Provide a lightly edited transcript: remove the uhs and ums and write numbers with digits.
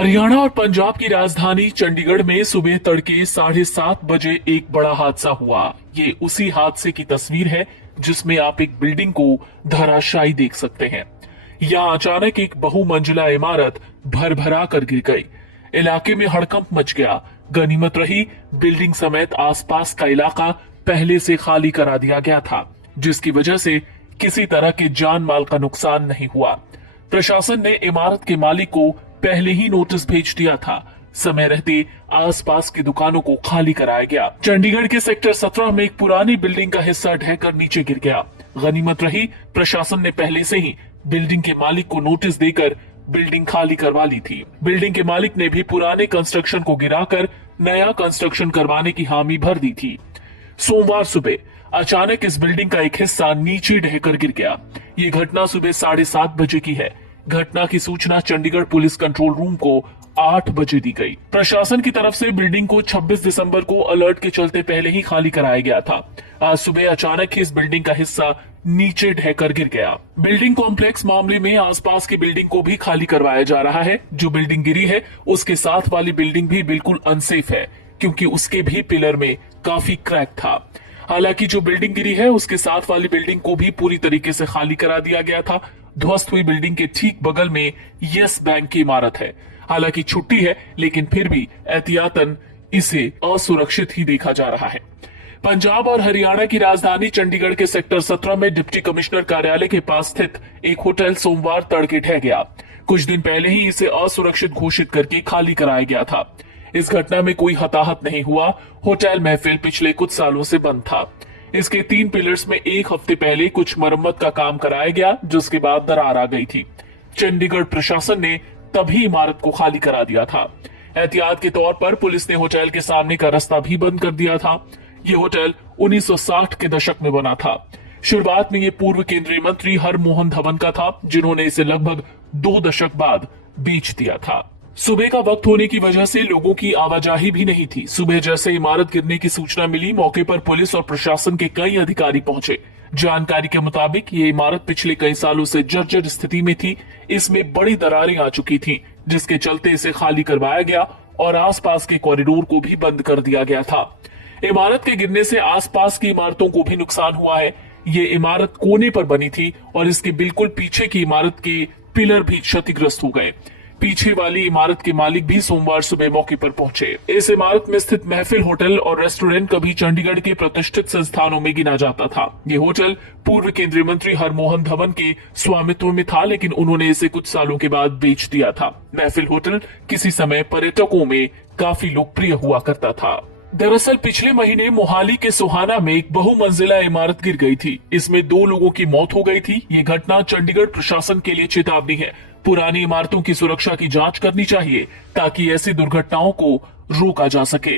हरियाणा और पंजाब की राजधानी चंडीगढ़ में सुबह तड़के 7:30 बजे एक बड़ा हादसा हुआ। ये उसी हादसे की तस्वीर है जिसमें आप एक बिल्डिंग को धराशायी देख सकते हैं। यहाँ अचानक एक बहुमंजिला इमारत भरभरा कर गिर गई। इलाके में हड़कंप मच गया। गनीमत रही बिल्डिंग समेत आसपास का इलाका पहले से खाली करा दिया गया था, जिसकी वजह से किसी तरह के जान माल का नुकसान नहीं हुआ। प्रशासन ने इमारत के मालिक को पहले ही नोटिस भेज दिया था। समय रहते आसपास की दुकानों को खाली कराया गया। चंडीगढ़ के सेक्टर 17 में एक पुरानी बिल्डिंग का हिस्सा ढहकर नीचे गिर गया। गनीमत रही प्रशासन ने पहले से ही बिल्डिंग के मालिक को नोटिस देकर बिल्डिंग खाली करवा ली थी। बिल्डिंग के मालिक ने भी पुराने कंस्ट्रक्शन को गिराकर नया कंस्ट्रक्शन करवाने की हामी भर दी थी। सोमवार सुबह अचानक इस बिल्डिंग का एक हिस्सा नीचे ढहकर गिर गया। ये घटना सुबह 7:30 बजे की है। घटना की सूचना चंडीगढ़ पुलिस कंट्रोल रूम को 8 बजे दी गई। प्रशासन की तरफ से बिल्डिंग को 26 दिसंबर को अलर्ट के चलते पहले ही खाली कराया गया था। आज सुबह अचानक ही इस बिल्डिंग का हिस्सा नीचे ढहकर गिर गया। बिल्डिंग कॉम्प्लेक्स मामले में आसपास की बिल्डिंग को भी खाली करवाया जा रहा है। जो बिल्डिंग गिरी है उसके साथ वाली बिल्डिंग भी बिल्कुल अनसेफ है, क्योंकि उसके भी पिलर में काफी क्रैक था। हालांकि जो बिल्डिंग गिरी है उसके साथ वाली बिल्डिंग को भी पूरी तरीके से खाली करा दिया गया था। ध्वस्त हुई बिल्डिंग के ठीक बगल में यस बैंक की इमारत है। हालांकि छुट्टी है, लेकिन फिर भी एहतियातन इसे असुरक्षित ही देखा जा रहा है। पंजाब और हरियाणा की राजधानी चंडीगढ़ के सेक्टर 17 में डिप्टी कमिश्नर कार्यालय के पास स्थित एक होटल सोमवार तड़के ढह गया। कुछ दिन पहले ही इसे असुरक्षित घोषित करके खाली कराया गया था। इस घटना में कोई हताहत नहीं हुआ। होटल महफिल पिछले कुछ सालों से बंद था। इसके 3 पिलर्स में एक हफ्ते पहले कुछ मरम्मत का काम कराया गया, जिसके बाद दरार आ गई थी। चंडीगढ़ प्रशासन ने तभी इमारत को खाली करा दिया था। एहतियात के तौर पर पुलिस ने होटल के सामने का रास्ता भी बंद कर दिया था। ये होटल 1960 के दशक में बना था। शुरुआत में ये पूर्व केंद्रीय मंत्री हरमोहन धवन का था, जिन्होंने इसे लगभग 2 दशक बाद बेच दिया था। सुबह का वक्त होने की वजह से लोगों की आवाजाही भी नहीं थी। सुबह जैसे इमारत गिरने की सूचना मिली, मौके पर पुलिस और प्रशासन के कई अधिकारी पहुंचे। जानकारी के मुताबिक ये इमारत पिछले कई सालों से जर्जर स्थिति में थी। इसमें बड़ी दरारें आ चुकी थी, जिसके चलते इसे खाली करवाया गया और आसपास के कॉरिडोर को भी बंद कर दिया गया था। इमारत के गिरने से आसपास की इमारतों को भी नुकसान हुआ है। ये इमारत कोने पर बनी थी और इसके बिल्कुल पीछे की इमारत के पिलर भी क्षतिग्रस्त हो गए। पीछे वाली इमारत के मालिक भी सोमवार सुबह मौके पर पहुंचे। इस इमारत में स्थित महफिल होटल और रेस्टोरेंट कभी चंडीगढ़ के प्रतिष्ठित संस्थानों में गिना जाता था। ये होटल पूर्व केंद्रीय मंत्री हरमोहन धवन के स्वामित्व में था, लेकिन उन्होंने इसे कुछ सालों के बाद बेच दिया था। महफिल होटल किसी समय पर्यटकों में काफी लोकप्रिय हुआ करता था। दरअसल पिछले महीने मोहाली के सोहाना में एक बहुमंजिला इमारत गिर गई थी। इसमें 2 लोगों की मौत हो गई थी। ये घटना चंडीगढ़ प्रशासन के लिए चेतावनी है। पुरानी इमारतों की सुरक्षा की जांच करनी चाहिए ताकि ऐसी दुर्घटनाओं को रोका जा सके।